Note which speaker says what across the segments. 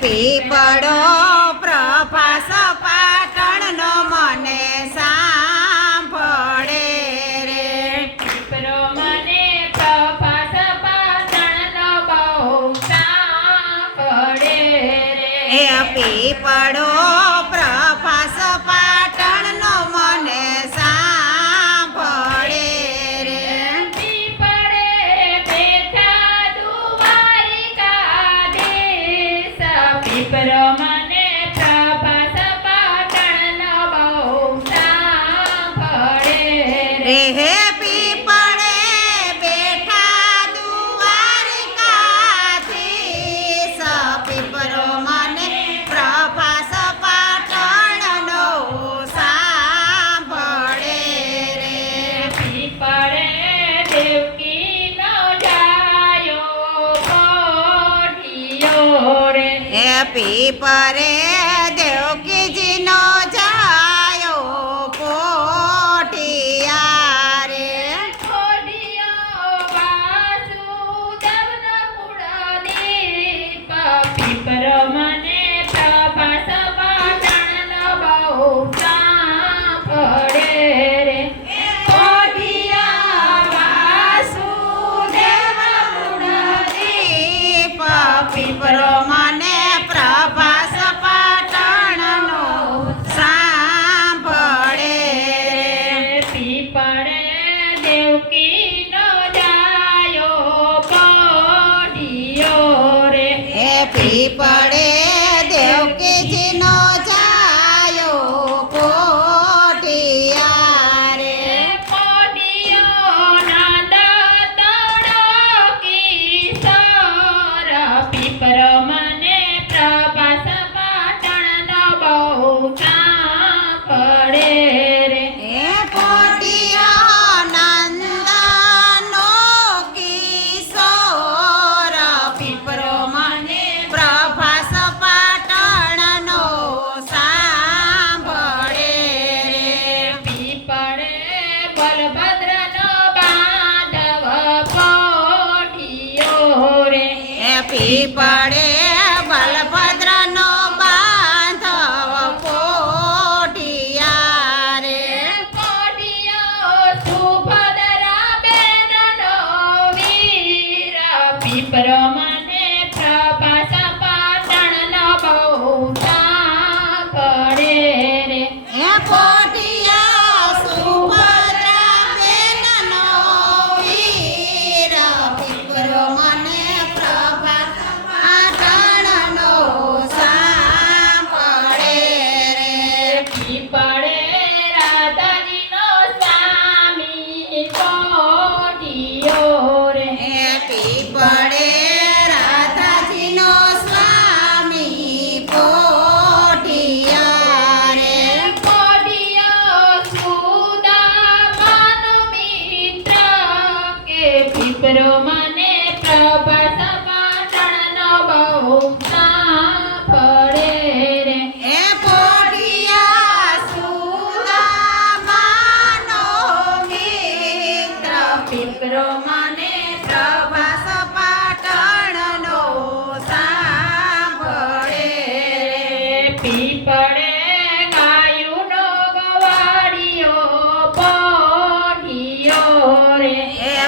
Speaker 1: પીપળો પ્રભાસ પાટણનો મને સાંભળે રે.
Speaker 2: પીપળો મને પ્રભાસ
Speaker 1: પ્રભાસ રહે
Speaker 2: પીપળે બેઠા દ્વારકાથી સપીપરો મને પ્રભાસ પાટણનો સાંભળે
Speaker 1: રે. પીપળે
Speaker 2: દેવકીનો જાયો કોઢિયો રે.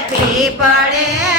Speaker 1: તપી પડે.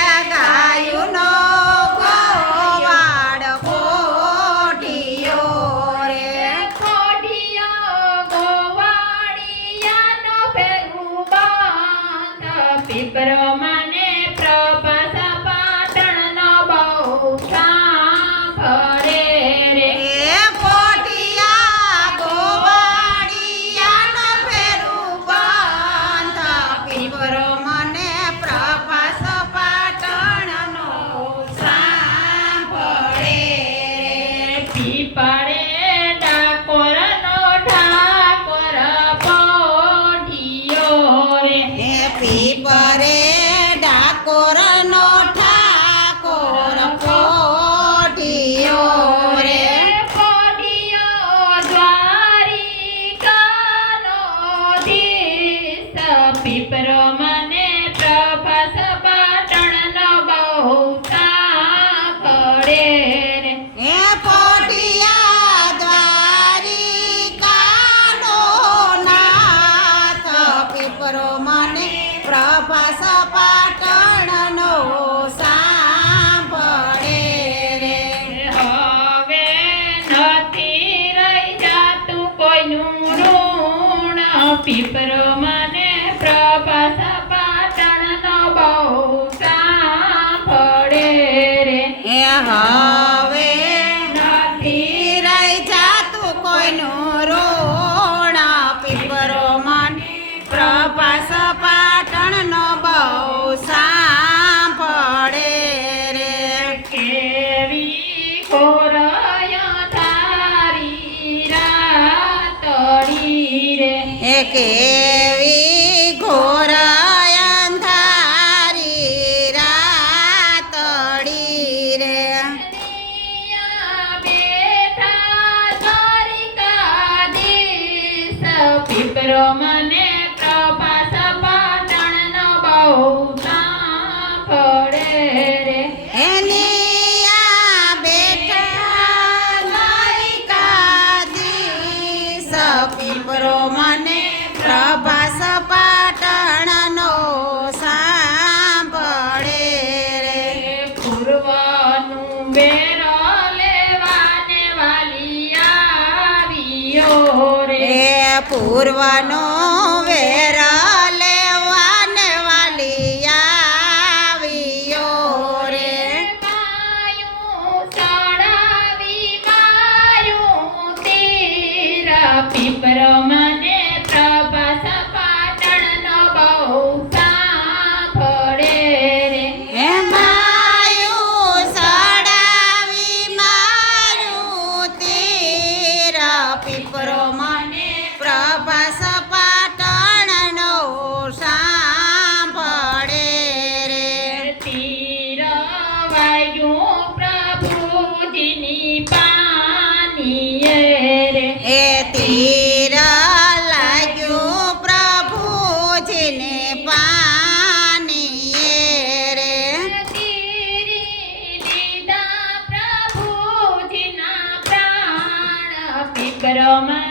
Speaker 1: pero
Speaker 2: પૂર્વનો વે But oh my.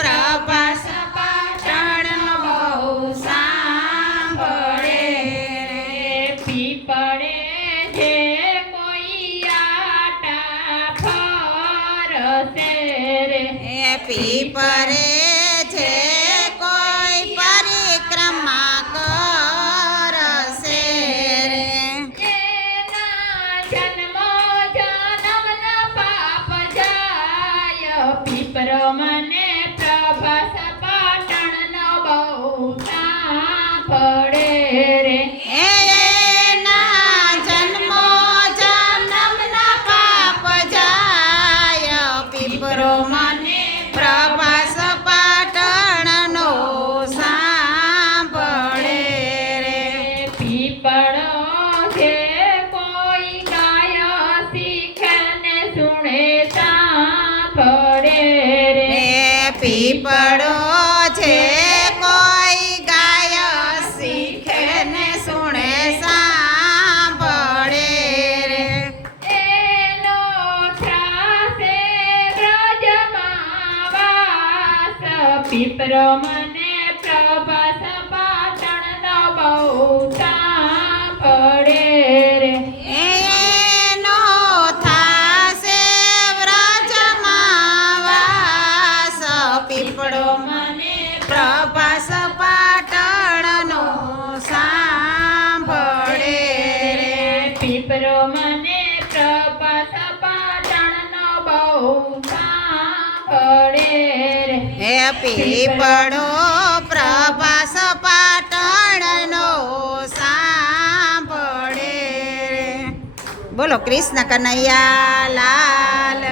Speaker 2: Prabhas Patan બહુ સાંભળે પીપળે જે કોઈ આટા ફરશે પીપળો
Speaker 1: છે.
Speaker 2: મને પ્રપસ પાટણનો બહુ
Speaker 1: પડે હે પીપળો પ્રભાસ પાટણનો સાંભળે
Speaker 2: બોલો કૃષ્ણ કનૈયા લાલ